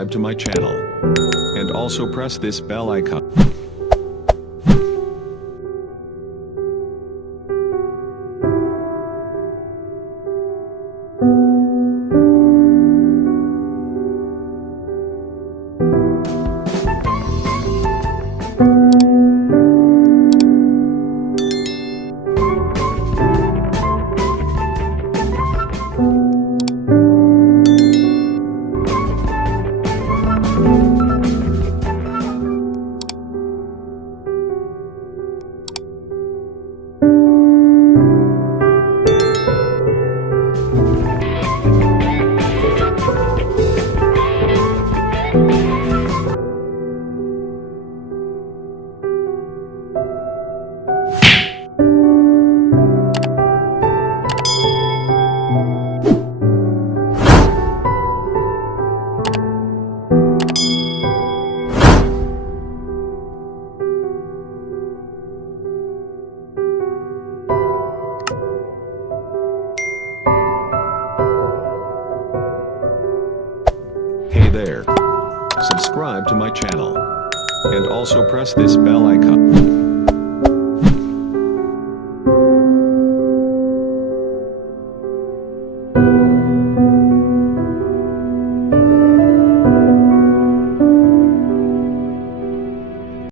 subscribe to my channel. And also press this bell icon. Hey there. Subscribe to my channel. And also press this bell icon.